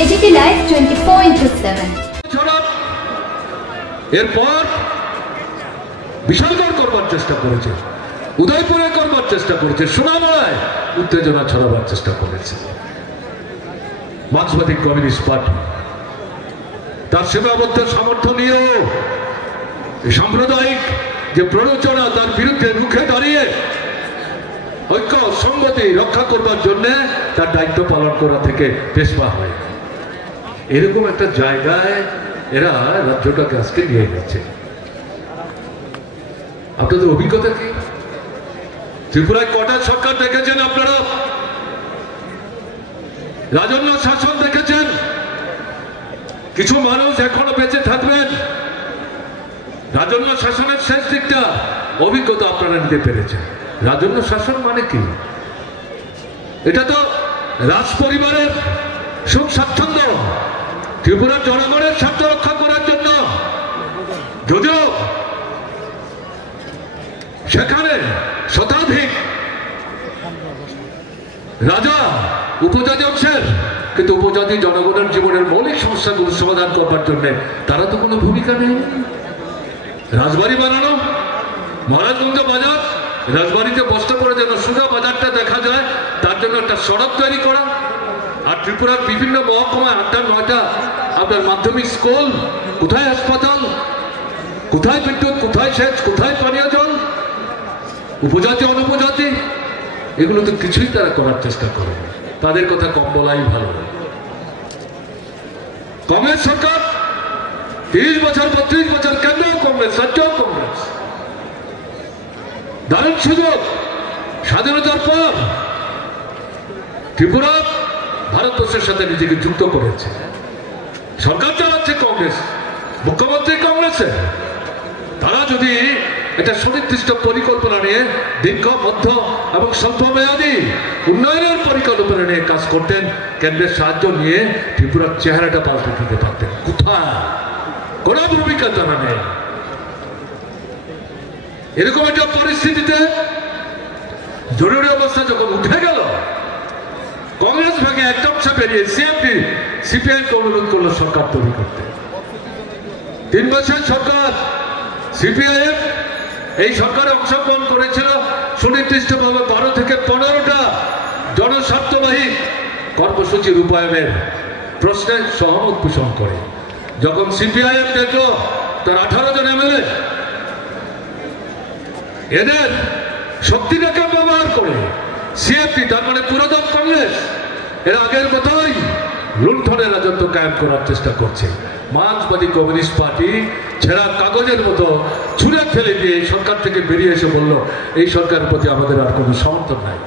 AGT Live 24/7 এরপর বিশালগড় করবার চেষ্টা করেছে, উদয়পুরে করবার চেষ্টা করেছে, সোনামুড়ায় উত্তেজনা ছড়াবার চেষ্টা করেছে। মার্ক্সবাদী কমিউনিস্ট পার্টি তার সীমাবদ্ধ সামর্থ্য নিয়েও সাম্প্রদায়িক যে প্ররোচনা তার বিরুদ্ধে মুখে দাঁড়িয়ে ঐক্য সংগতি রক্ষা করবার জন্য তার দায়িত্ব পালন করা থেকে পেছপা হয়। এরকম একটা জায়গায় এরা রাজ্যটাকে আজকে নিয়ে যাচ্ছে। আপনাদের অভিজ্ঞতা কি? ত্রিপুরায় কটা সরকার দেখেছেন আপনারা? রাজন্য শাসন দেখেছেন? কিছু মানুষ এখনো বেঁচে থাকবেন। রাজন্য শাসনের শেষ দিকটা অভিজ্ঞতা আপনারা নিতে পেরেছেন। রাজন্য শাসন মানে কি? এটা তো রাজ পরিবারের সুখ স্বাচ্ছন্দ্য, ত্রিপুরার জনগণের স্বার্থ রক্ষা করার জন্য। যদিও সেখানে শতাধিক রাজা উপজাতি অংশের, কিন্তু উপজাতি জনগণের জীবনের মৌলিক সমস্যাগুলো সমাধান করবার জন্য তারা তো কোনো ভূমিকা নেই। রাজবাড়ি বানানো, মহারাজগঞ্জ বাজার, রাজবাড়িতে বস্তা করে যেন সোজা বাজারটা দেখা যায় তার জন্য একটা সড়ক তৈরি করা। আর ত্রিপুরার বিভিন্ন মহকুমায় 8টা 9টা আপনার মাধ্যমিক স্কুল, কোথায় হাসপাতাল, কোথায় বিদ্যুৎ, কোথায় সেচ, কোথায় পানীয় জল? উপজাতি অনুপজাতি এগুলো তো কিছুই তারা করার চেষ্টা করে। তাদের কথা কম বলাই ভালো। কংগ্রেস সরকার 30 বছর 32 বছর কেন্দ্র কংগ্রেস, রাজ্যও কংগ্রেস, দারুণ সুযোগ। স্বাধীনতার পর ত্রিপুরা ভারতবর্ষের সাথে নিজেকে যুক্ত করেছে। সরকার চালাচ্ছে কংগ্রেস, মুখ্যমন্ত্রী কংগ্রেসের। তারা যদি একটা সুনির্দিষ্ট পরিকল্পনা নিয়ে দীর্ঘ, মধ্য এবং স্বল্প মেয়াদী উন্নয়নের পরিকল্পনা নিয়ে কাজ করতেন, কেন্দ্রের সাহায্য নিয়ে ত্রিপুরার চেহারাটা পাল্টে দিতে পারতেন। কোথায়? কোনো ভূমিকা তারা নেই। এরকম একটা পরিস্থিতিতে জরুরি অবস্থা যখন উঠে গেল, কংগ্রেস ভাগে একটা অংশ বেরিয়ে সিএমপি সিপিআইকে অনুরোধ করলো সরকার তৈরি করতে। 3 বছর সরকার সিপিআইএম এই সরকারে অংশগ্রহণ করেছিল সুনির্দিষ্টভাবে 12 থেকে 15টা জনস্বার্থবাহী কর্মসূচি রূপায়ণের প্রশ্নে সহমত পোষণ করে। যখন সিপিআইএম দেখল তার 18 জন এমএলএ এদের শক্তিটাকে ব্যবহার করে সিএমপি, তার মানে পুরাতন কংগ্রেস, এরা আগের মতোই লুণ্ঠনের রাজত্ব কায়েম করার চেষ্টা করছে। মার্ক্সবাদী কমিউনিস্ট পার্টি ছেঁড়া কাগজের মতো ছুঁড়ে ফেলে দিয়ে এই সরকার থেকে বেরিয়ে এসে বলল এই সরকারের প্রতি আমাদের আর কোনো সমর্থন নাই।